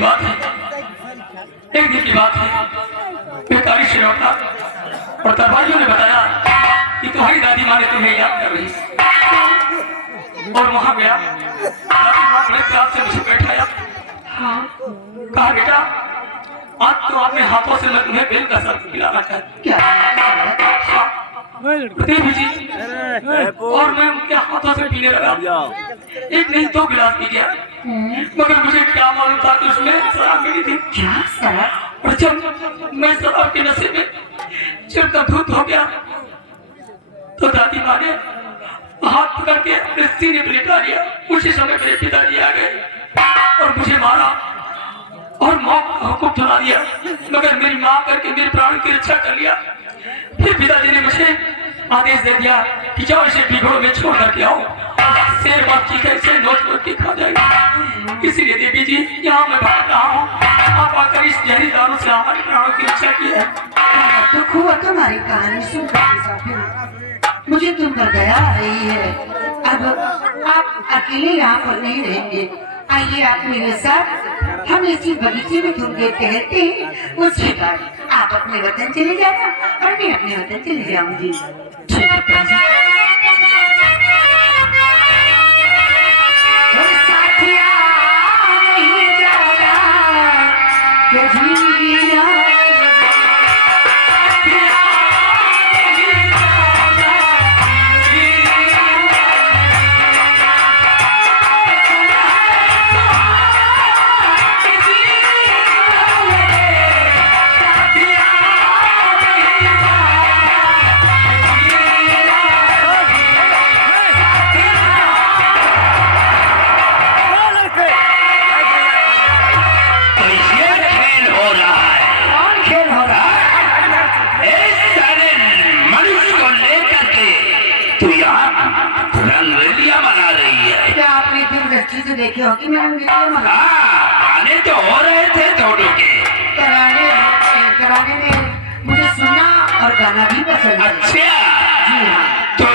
बात है, एक दिन की बात है। बेकारी से लौटा और दरबारियों ने बताया कि तुम्हारी दादी माँ ने तुम्हें याद कर रही। और वहां गया, दादी माँ बड़े प्यार से मुझे बैठाया, कहा बेटा आज तो अपने हाथों से मैं तुम्हें बेल का सर पिलाना चाहती देवी जी। और मैं उनके हाथों से पीने लगा, एक नहीं 2 गिलास पी गया, मगर मुझे क्या मालूम था कि उसमें शराब मिली थी। क्या शराब? और जब मैं शराब के नशे में जब धूत हो गया तो दादी माँ ने हाथ पकड़ के अपने सीने पर लिटा दिया। उसी समय मेरे पिताजी आ गए और मुझे मारा और मौत का हुक्म सुना दिया, मगर मेरी माँ करके मेरे प्राण की रक्षा कर लिया। फिर पिताजी ने मुझे आदेश दे दिया कि जाओ इसे भिगोड़ में छोड़ करके आओ, शेर बात की से नोच नोच के खा जाएगा। इसीलिए देवी जी यहाँ मैं भाग रहा हूँ, आप आकर इस जहरी दारू से हमारे प्राणों की रक्षा की है। तो हुआ तुम्हारी कहानी सुनकर मुझे तुम पर दया आ रही है। अब आप अकेले यहाँ पर नहीं रहेंगे, आइए आप मेरे साथ, हम इसी बगीचे में घूमते टहलते हैं, उसके बाद आप अपने वतन चले जाना और मैं अपने वतन चली जाऊंगी। तो देखे हो कि मैं गाने तो हो रहे थे दोनों के, कराने में मुझे सुनना और गाना भी पसंद है। अच्छा जी हाँ, तो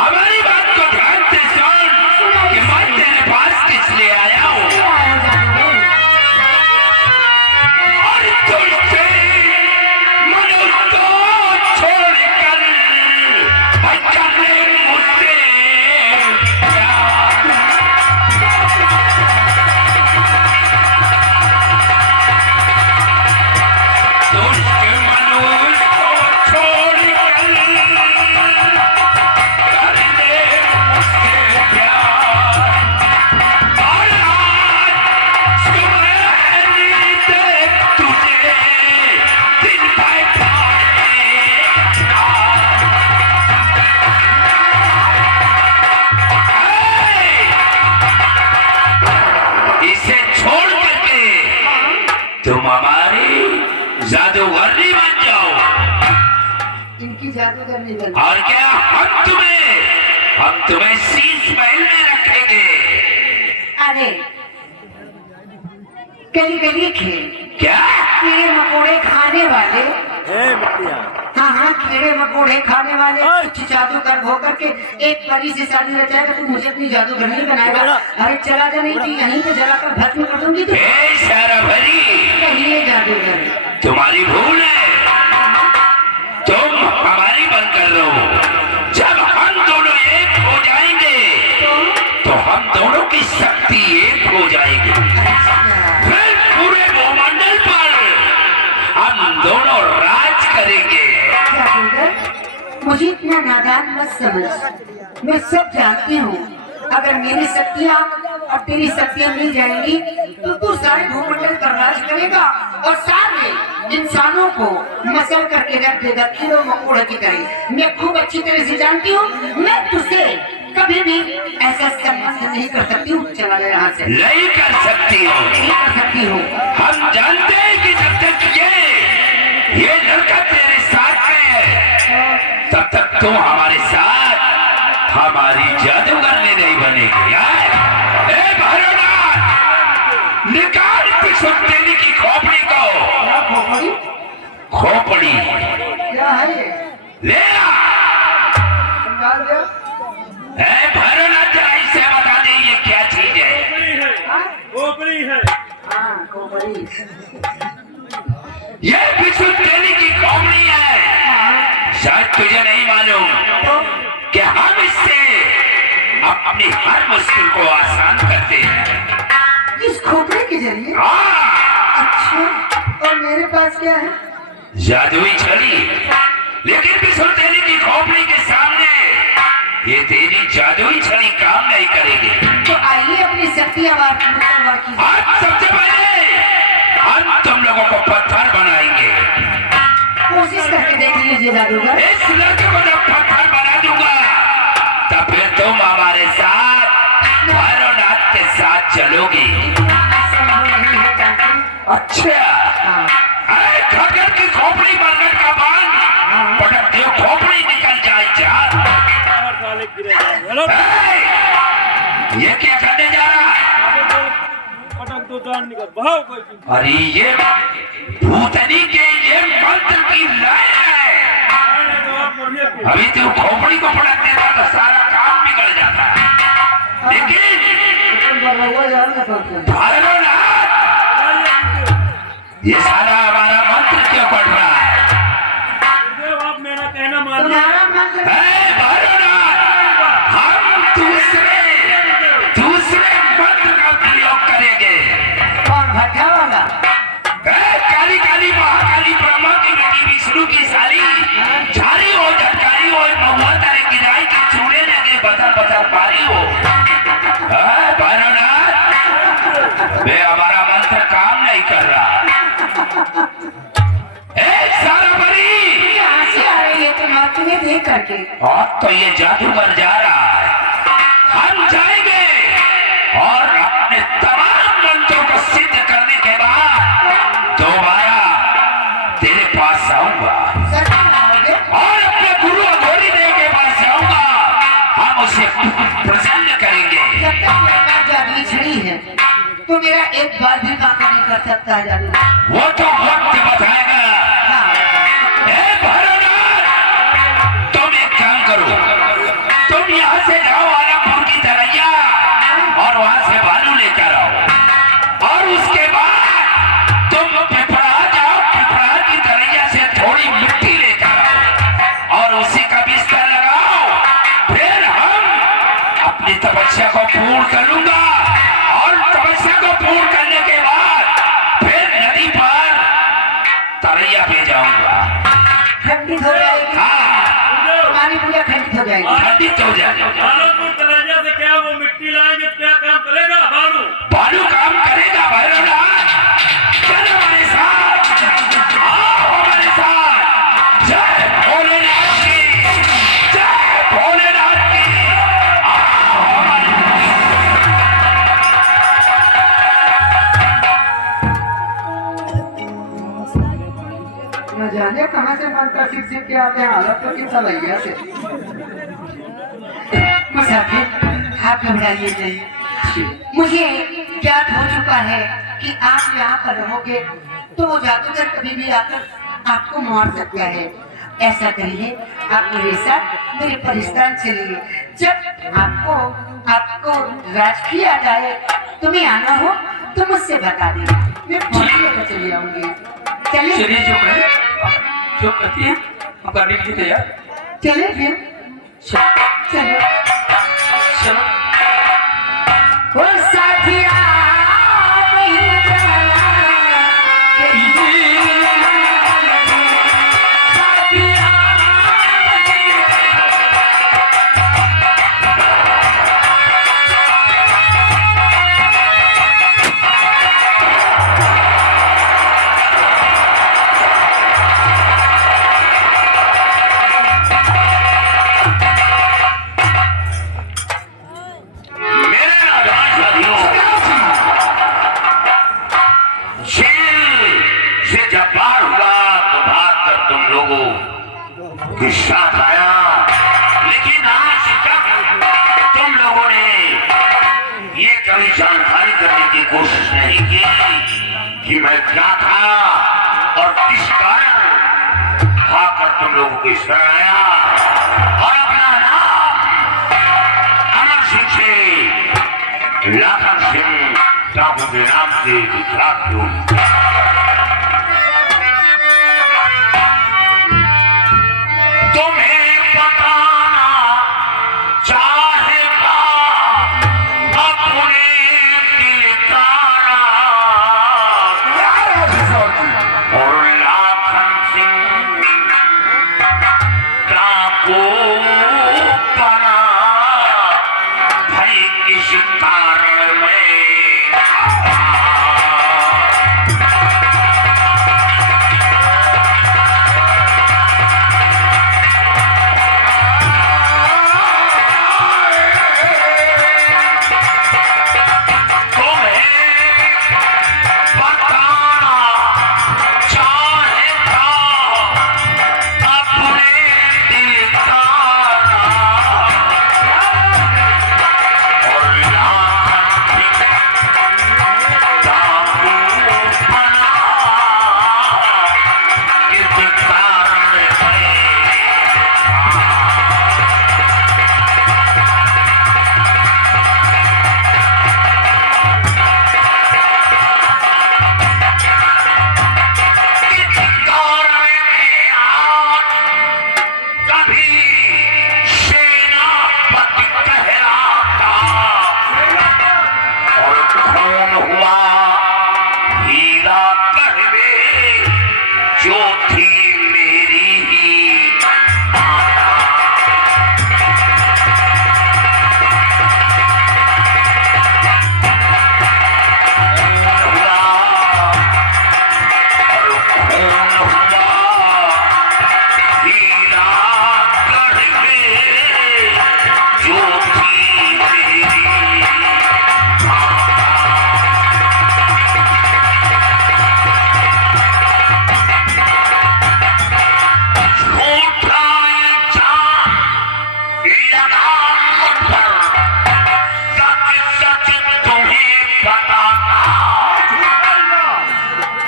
हमारी बात को ध्यान से सुन कि मैं तेरे पास किस लिए आया हूँ और तुझसे मनुष्य को छोड़कर करने मुझसे तुम हमारी जादूगरनी बन जाओ। इनकी जादूगरनी बन और क्या हम तुम्हें शीश महल में रखेंगे। अरे कली खेल क्या? कीड़े मकोड़े खाने वाले, हाँ हाँ कीड़े मकोड़े खाने वाले कुछ जादूगर होकर के एक परी से शादी रचाएगा, तू मुझे अपनी जादूगरनी बनाएगा। अरे चला जा, नहीं तो यहीं पे जलाकर भस्म कर दूंगी। तो जादूगर तुम्हारी भूल है, तुम हमारी बनकर रहो। जब हम दोनों एक हो जाएंगे तो हम दोनों की शक्ति एक हो जाएगी। फिर पूरे भूमंडल पर हम दोनों राज करेंगे। मुझे इतना नादान मत समझ, मैं सब जानती हूँ। अगर मेरी शक्तियाँ और तेरी शक्तियाँ मिल जाएंगी तो तू सारे भूमंडल पर राज करेगा और सारे इंसानों को मसल करके रख देगा कीड़ों मकोड़ों की तरह। मैं खूब अच्छी तरह से जानती हूँ, मैं तुझसे कभी भी ऐसा संबंध नहीं कर सकती हूँ। चला गया यहाँ से। नहीं कर सकती हो, नहीं कर सकती हूँ। हम जानते हैं कि जब तक ये लड़का तेरे साथ में है तब तक तुम हमारे साथ हमारी जादूगरनी नहीं बनेगी। ए भैरवनाथ, निकाल पिछुत्तेली की खोपड़ी को। खोपड़ी क्या है ये? ले आ। भैरवनाथ, जरा इसे बता दे ये क्या चीज है। खोपड़ी है। हाँ खोपड़ी। ये विष्णु तेली की खोपड़ी है। शायद तुझे नहीं मालूम कि हम इससे अपनी हर मुश्किल को आसान करते हैं। इस खोपड़ी के जरिए? हाँ। अच्छा, और मेरे पास क्या है? जादुई छड़ी। लेकिन विष्णु तेली की खोपड़ी के सामने ये तेरी जादुई छड़ी काम नहीं करेगी। तो आइए अपनी शक्तियां वार की। आज सबसे पहले हम तुम लोगों को पत्थर बनाएंगे। कोशिश करके देख लीजिए जादूगर। इस लड़के को जब पत्थर बना दूंगा तब फिर तुम हमारे साथ भैरवनाथ के साथ चलोगी। संभव नहीं है काकी। अच्छा, अरे खटर की खोपड़ी बरगद का बांध पटक दे, खोपड़ी निकल जाए जा। ये क्या करने जा रहा है? अरे ये भूतनी के ये मंत्र की लाइन है। अभी तो खोपड़ी को पटक देता तो सारा काम बिगड़ जाता है। लेकिन भैरवनाथ, ये सारा हमारा मंत्र क्यों पढ़ रहा है? तुम्हारा मंत्र भैरवनाथ, हम दूसरे मंत्र का प्रयोग करेंगे। और भट्टा वाला? काली काली महाकाली ब्रह्मा की बेटी विष्णु की साली झारी हो, झटकारी हो, महुआ तारे गिराई के चूड़े लगे बदल बदल मारी हो। भैरवनाथ, वे हमारा मंत्र काम नहीं कर रहा। सारा बड़ी हंसी आ रही है तुम्हें देख करके। और तो ये जादूगर जा रहा है। हम जाएंगे और अपने तमाम मंत्रों को सिद्ध करने के बाद दोबारा तेरे पास आऊंगा सच में आओगे? और अपने गुरु अघोरी देव के पास जाऊंगा। हम उसे प्रसन्न करेंगे। जब तक मेरे पास जादुई छड़ी है तो मेरा एक बार भी काम नहीं कर सकता है जादू। वो तो वक्त बताएगा। हाँ। भैरवनाथ, तुम एक काम करो, तुम यहाँ से जाओ आरामपुर की तरैया और वहां से बालू लेकर आओ। और उसके बाद तुम पिपरा जाओ, पिपरा की तरैया से थोड़ी मिट्टी लेकर आओ और उसी का बिस्तर लगाओ। फिर हम अपनी तपस्या को पूर्ण करूंगा और तपस्या को पूर्ण करने के बाद फिर नदी पर तरैया पे जाऊंगा। खंडित हो जाएगी। हाँ, तुम्हारी पूजा खंडित हो जाएगी। खंडित हो जाएगी। से क्या वो मिट्टी लाएंगे, क्या काम करेगा बालू? बालू काम करेगा। भैरवनाथ, चल हमारे साथ, आओ हमारे साथ। जय भोलेनाथ की, जय भोलेनाथ की। आओ हमारे न जाने कहाँ से मंत्र सीख के आते हैं। हालत तो कितना भैया से मुसाफिर, आप घबराइए नहीं। मुझे ज्ञात हो चुका है कि आप यहाँ पर रहोगे तो वो जादूगर कभी भी आकर आपको मार सकता है। ऐसा करिए, आप मेरे साथ मेरे परिस्तान चलिए। जब आपको राज किया जाए, तुम्हें आना हो तो मुझसे बता देना, मैं फोन लेकर चली आऊंगी। चलिए चलिए, जो करती है हम करने के लिए तैयार। चलिए फिर चलो। चलो। वो साथिया नहीं जाना, साथिया के साथ आया, लेकिन आज तक तुम लोगों ने ये कभी जानकारी करने की कोशिश नहीं की कि मैं क्या था और किस कारण आकर तुम लोगों को शरण आया और अपना नाम अमर सिंह से लाखन सिंह प्रभु के नाम से विश्राम दो। तुम्हें बताना चाहेगा अपने दिल का राज और लाखन सिंह को बना भाई किस कारण में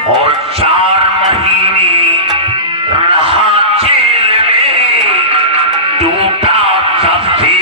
और 4 महीने रहा जेल में, टूटा सबसे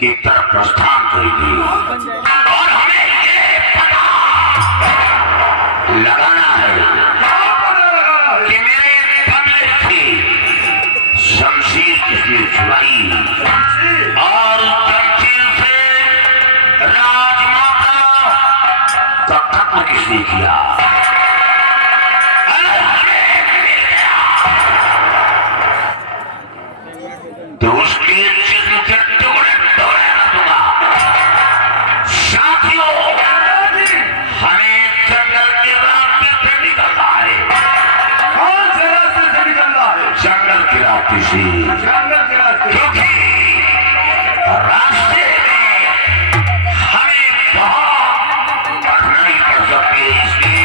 की तरफ प्रस्थान करेगी और हमें ये पता लगाना है कि मेरे बदले से शमशीर किसने छुड़ाई और तमकीन से राजमाता का खत्म किसने किया। अगर हमें मिल गया तो उसके जिस्म के टुकड़े हमें जंगल के रास्ते से निकलना है। कौन से रास्ते से निकलना है? जंगल के रास्ते से। जंगल के रास्ते, क्योंकि रास्ते में हमें बहुत कठिनाई पड़ सकती है, इसलिए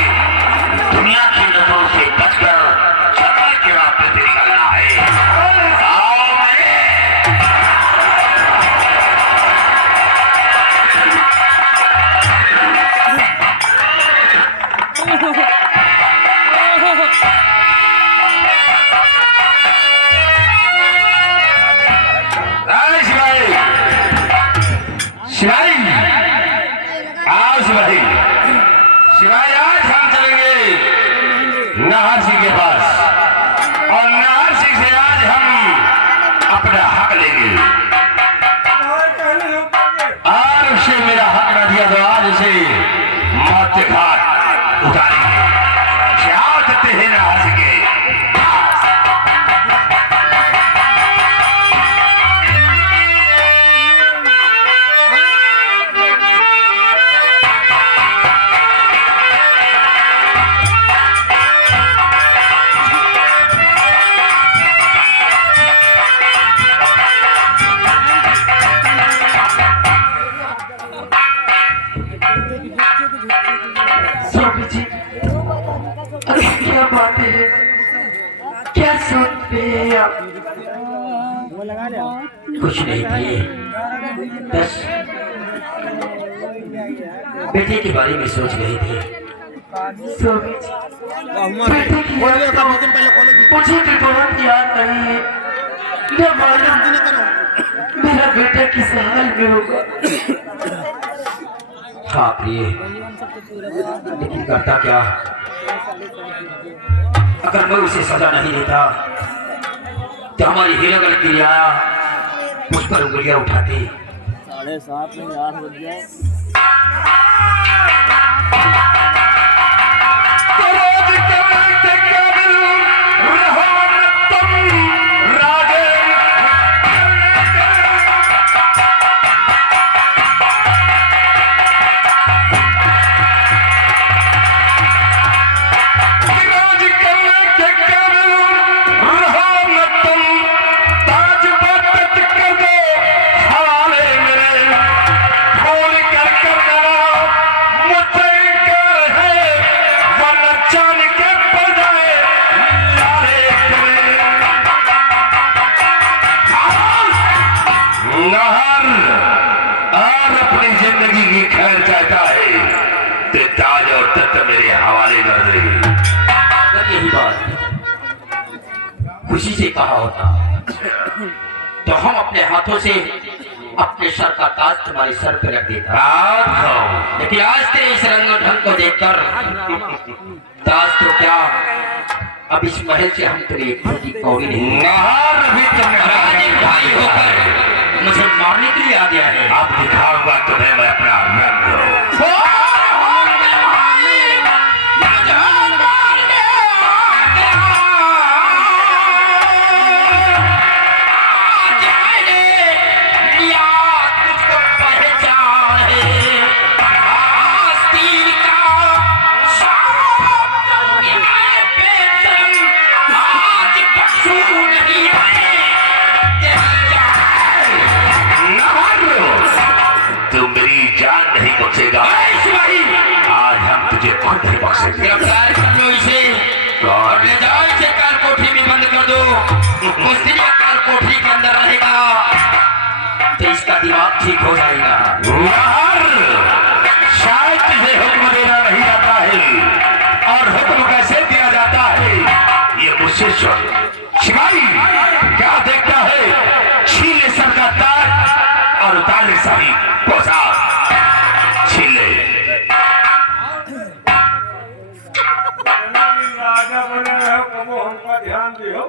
दुनिया की नजरों से बचकर जंगल के रास्ते से निकलना है। पिया कुछ नहीं पिए, बस बेटे के बारे में सोच रहे थे। बेटे की मुझे भी बहुत याद नहीं है। जब मेरा बेटा किस हाल में होगा। हाँ प्रिय, लेकिन करता क्या? अगर मैं उसे सजा नहीं देता तो हमारी हीरागढ़ की रियाया उस पर उंगलियां उठाती। 7:30 में 8 बज गए। खुशी से कहा होता तो हम अपने हाथों से अपने सर का ताज तुम्हारे सर पर रख देता, लेकिन आज तेरे इस रंग ढंग को देखकर ताज तो क्या, अब इस महल से हम तेरे एक छोटी कौड़ी नहीं, एक भाई होकर मुझे मारने के लिए आ गया है। अब दिखाऊंगा तुम्हें मैं अपना रंग। आज हम तुझे खुद ही बख्शेंगे। गिरफ्तार कर लो इसे और ले जाओ इसे काल कोठरी में बंद कर दो। उस दिन ये काल कोठरी के अंदर रहेगा तो इसका दिमाग ठीक हो जाएगा। शायद तुझे हुक्म देना नहीं आता है, और हुक्म कैसे दिया जाता है ये मुझसे सुन। शिवाई क्या देखता है? छीन ले सर का ताज और उतार ले सारी पोशाक। राजा बने हो कबो हमका ध्यान दियो।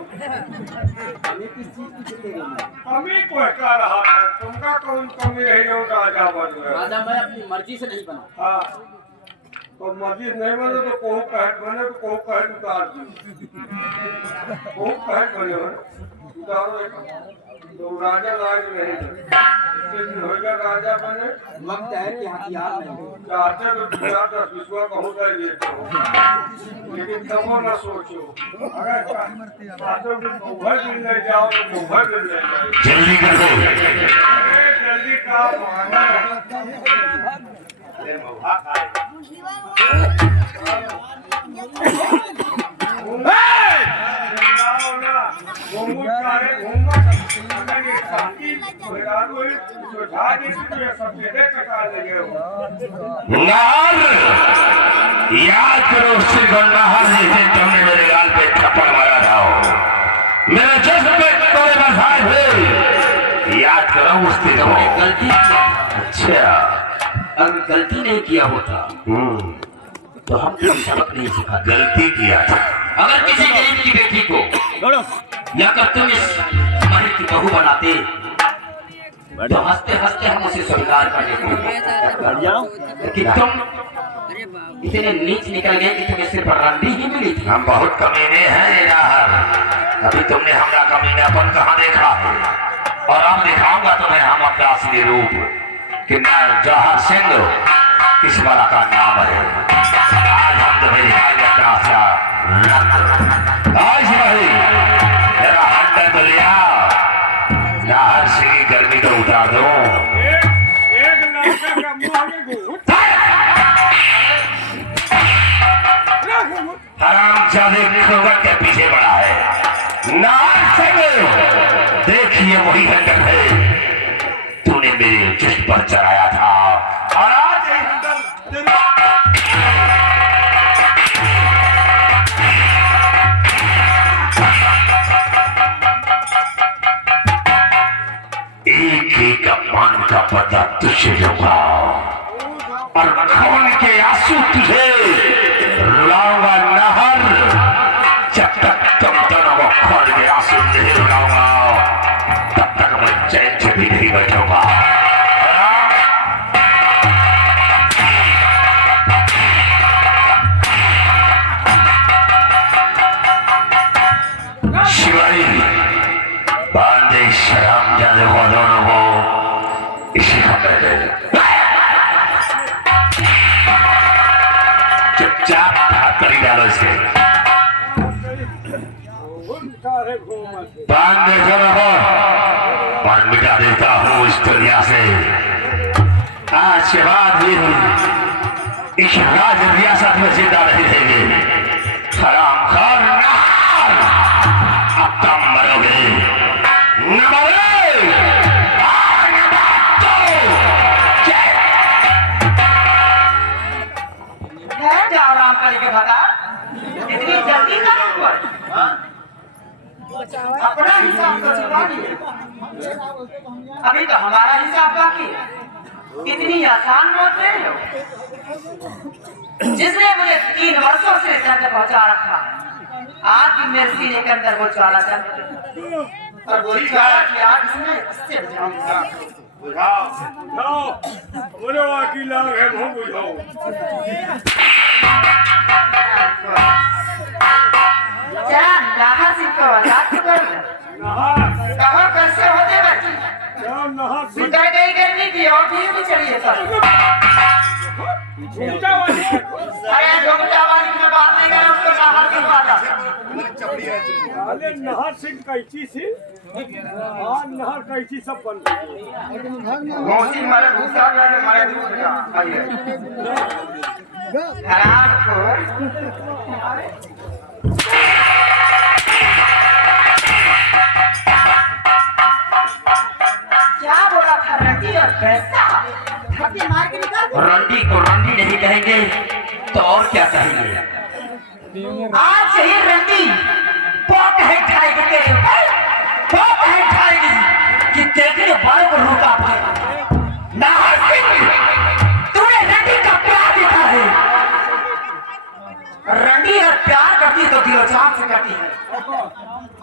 कमी कोई का रहा है, तुमका कौन कमी रही जो राजा बन गए? राजा मैं अपनी मर्जी से नहीं बना। हाँ, तो मर्जी नहीं बने तो कोहू कहत बने तो कोहू कहत उतार दी। कोहू कहत बने हो उतारो एक तो राजा लाज नहीं होगा। राजा बने वक्त है कि हथियार नहीं चाहते तो 10 कहूँ ये लेकिन तब न सोचो, अगर चाहते तो घर मिल ले जाओ तो घर मिल ले जाओ। जल्दी कर दो। जल्दी काम नार याद करो उससे गंगाहर जैसे तुमने मेरे गाल पे थप्पड़ मारा था, मेरे जिस्म पे तोड़े बरसात हुए। याद करो उस दिन तुमने गलती किया। अच्छा, अगर गलती नहीं किया होता तो हम तुम्हें सबक नहीं सिखा। गलती किया था। अगर किसी गरीब की बेटी को या कर तुम इस महल की बहू बनाते तो हंसते हंसते हम उसे स्वीकार कर लेते, लेकिन तुम इतने नीच निकल गए कि तुम्हें सिर्फ रंडी ही मिली थी। हम बहुत कमीने हैं राहर, अभी तुमने हमारा कमीनापन कहाँ देखा है, और अब दिखाऊंगा तुम्हें हम अपना असली रूप कि मैं जौहर सिंह किस वाला का नाम है। आज हम तुम्हें दिखाएंगे अपना असला आज भाई तेरा हंटर तो लिया, जौहर सिंह की गर्मी तो उतार दो। एक लड़का का मुंह हराम जादे खबर के पीछे पड़ा है। देखिए वही हंटर है तूने मेरे जिस्म पर चढ़ाया था और आज यही हंटर एक एक अपमान का बदला तुझे लूंगा और खून के आंसू तुझे रुलाऊंगा नहर जब तक तुम दोनों को खून के आंसू नहीं रुलाऊंगा तब तक मैं चैन से भी नहीं बैठूंगा। शिवाजी बांधे शराब जाने को दोनों को इसी कमरे में चुपचाप हाथ कर ही डालो इसे बांध दे दोनों को और मिटा देता हूँ इस दुनिया से। आज के बाद भी इस राज रियासत में जिंदा नहीं रहेंगे। हराम खार अब तुम मरोगे न मरे जाओ राम करके बता इतनी जल्दी कहाँ हुआ? अपना हिसाब तो चुका लिए अभी तो हमारा हिसाब बाकी है। इतनी आसान मौत नहीं हो जिसने मुझे 3 वर्षों से दर्द पहुंचा रखा आज भी मेरे सीने के अंदर वो ज्वाला चल और वो ज्वाला की आग इसमें इससे बुझाऊंगा। बुझाओ बोलो वकील है वो बुझाओ चला नाहर सिंह को आजाद कर कहाँ कैसे होते बच्चे उतर गई करनी थी और भी चलिए सर अरे झुमटावाली की मैं बात नहीं कर रहा उसको नाहर सिंह वाला अरे नहर सिंह कैची से हाँ नहर कैची सब बन मौसी मारे दूसरा वाले मारे दूसरा हराम खोर क्या बोला था रंडी और पैसा धक्के मार के निकाल दो। रंडी को रंडी नहीं कहेंगे तो और क्या कहेंगे? आज से ही रंडी पॉक है खाएगी तेरे पॉक है खाएगी कि तेरे बालों को रोका पाए नाहर सिंह तूने रंडी का प्यार देखा है। रंडी अगर प्यार करती है तो दिलो जान से करती है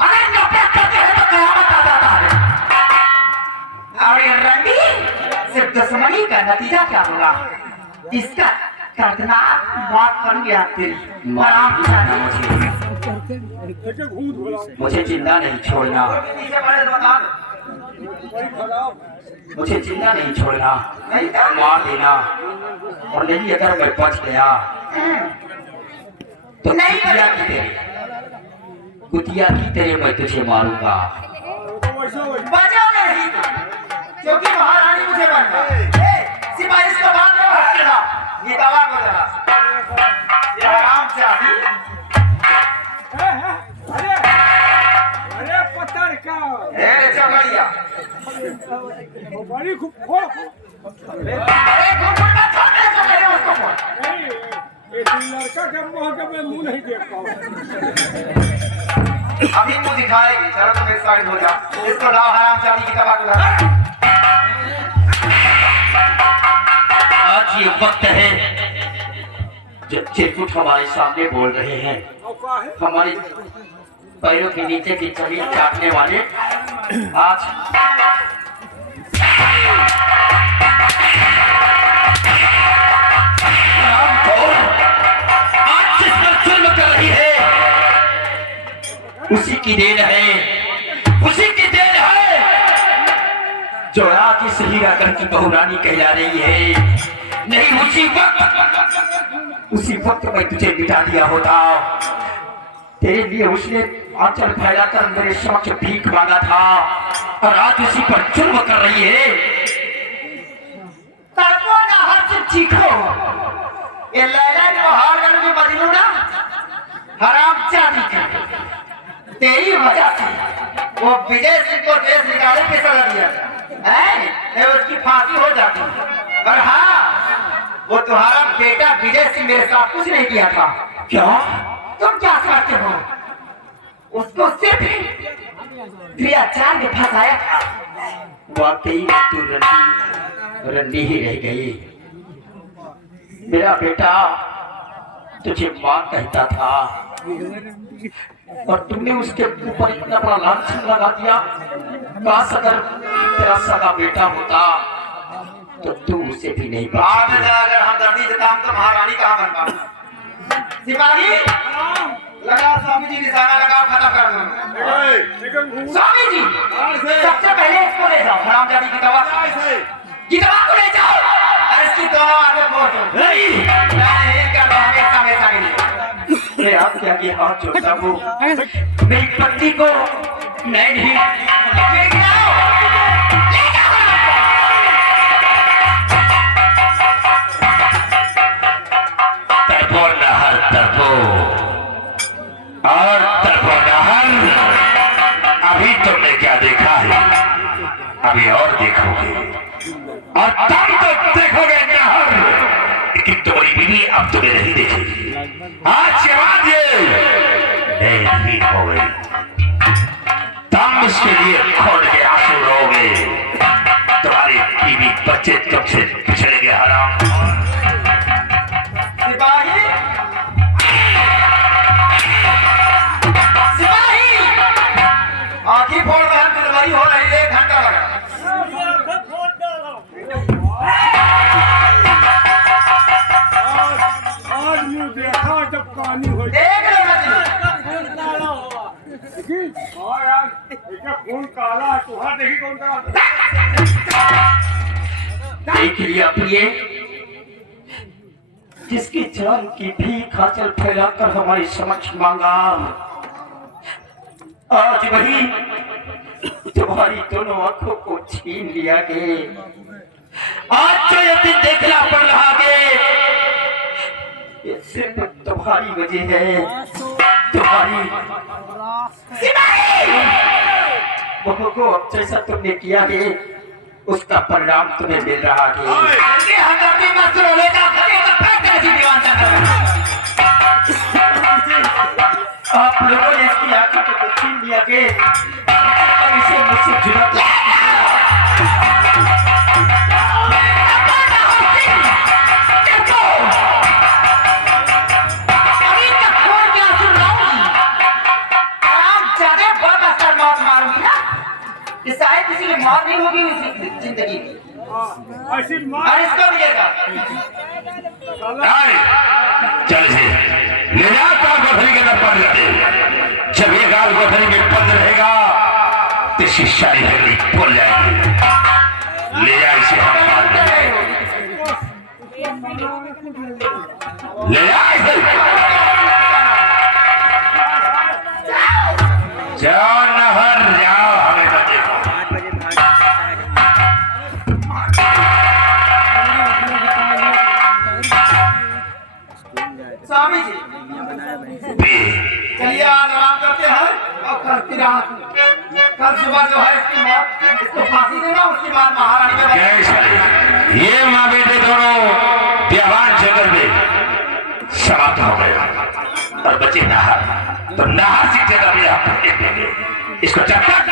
अगर नफरत करती है तो कयामत आ जाता है। और ये रंडी सिर्फ दुश्मनी का नतीजा क्या होगा इसका दर्दनाक बात बन गया तेरी माफ करना मुझे जिंदा नहीं छोड़ना मुझे जिंदा नहीं छोड़ना मार देना और नहीं अगर मैं बच गया तो कुतिया की तेरे मैं तुझे मारूंगा। बचाओ नहीं क्योंकि महारानी मुझे बन सिपाही इसको बात में हट देना ये दवा को जरा ये आराम से अभी अरे पत्थर का चमड़िया बड़ी खूब खोल अरे घुटना थोड़े से मेरे उसको फोड़ ये लड़का के मुंह के मैं मुंह नहीं देख पाऊँ अभी मुझे दिखाएगी चलो तुम इस साइड हो जा इसको लाओ हराम जानी की दवा को जरा आज ये वक्त है जब चिरकुट हमारे सामने बोल रहे हैं हमारे पैरों के नीचे की जमीन काटने वाले आज जिस पर जुल्म कर रही है उसी की देन है उसी की देन है जो आज इस हीरागढ़ की बहुरानी कहला रही है। नहीं उसी वक्त मैं तुझे मिटा दिया होता। तेरे लिए उसने आंचल फैलाकर मेरे समक्ष भीख मांगा था और आज उसी पर जुल्म कर रही है। तड़पो ना हर चीज चीखो ये लैला जो हार गल में बदलू ना हराम जानी का तेरी वजह से वो विजय सिंह को देश निकाले की सजा दिया है, उसकी फांसी हो जाती। और हाँ, वो तुम्हारा बेटा विजय सिंह मेरे साथ कुछ नहीं किया था। क्या? तुम क्या समझते हो? उसको सिर्फ क्रियाचार में फंसाया था। वाकई तू रंडी ही रह गई। मेरा बेटा तुझे मां कहता था और तुमने उसके ऊपर इतना बड़ा लांछन लगा दिया। काश अगर तेरा सगा बेटा होता तो तू उसे भी नहीं आगे अगर हम दर्दी से काम तो महारानी कहाँ बन पाऊंगा। सिपाही लगा, स्वामी जी निशाना लगा, खत्म कर दो। स्वामी जी सबसे पहले इसको ले जाओ, हरामजादी की दवा को ले जाओ और इसकी दोनों आंखें फोड़ दो। हमेशा के लिए मैं आपके आगे हाथ जोड़ता हूँ, मेरी पत्नी को नहीं तरफो नहर तरफो और तरफो नहर। अभी तुमने क्या देखा है, अभी और देखोगे और तब तो देखोगे नहर, लेकिन तुम्हारी बीवी अब तुम्हें नहीं देखेगी। आज के बाद ये नहीं हो गई, तुम इसके लिए खोल के आंसू रोगे। तुम्हारी बीवी बच्चे तुमसे पिछड़ेंगे हराम। सिपाही सिपाही आंखें फोड़ बहन दिलवारी हो रही है, 1 घंटा लगा। आज मैं देखा जब कहानी हुई। देख लो हाँ यार, इसका खून काला है, तुहार देखी कौन काला? देख लिया प्रिय, जिसकी जान की भी खाचर फैलाकर हमारी समक्ष मांगा, आज वही तुम्हारी दोनों आंखों को छीन लिया गए। आज जो ये दिन देखना पड़ रहा है, ये सिर्फ तुम्हारी वजह है, तुम्हारी। बहू को अब जैसा तुमने किया है उसका परिणाम तुम्हें मिल रहा है। आप लोगों ने इसकी आंखों को छीन लिया के और इसे मुझसे जुड़ा शायद किसी की मौत नहीं होगी इसी जिंदगी की। ऐसी माँ और इसको मिलेगा। चल जी ले जा, काल कोठरी के अंदर पड़ जाते। जब ये काल कोठरी में बंद रहेगा तो इसकी सारी हड्डी खुल जाएगी। ले जा इसे, हम मार देंगे। ले जा इसे, जाओ नहर जाओ, हमें न देखो। स्वामी जी चलिए आज आराम करते हैं और कल फिर कल सुबह जो है इसकी मौत, इसको फांसी देना, उसके बाद महारानी का ये माँ बेटे दोनों देवान जंगल में समाप्त हो गए और बचे नहर। तो नहर की जगह में आप इसको जब तक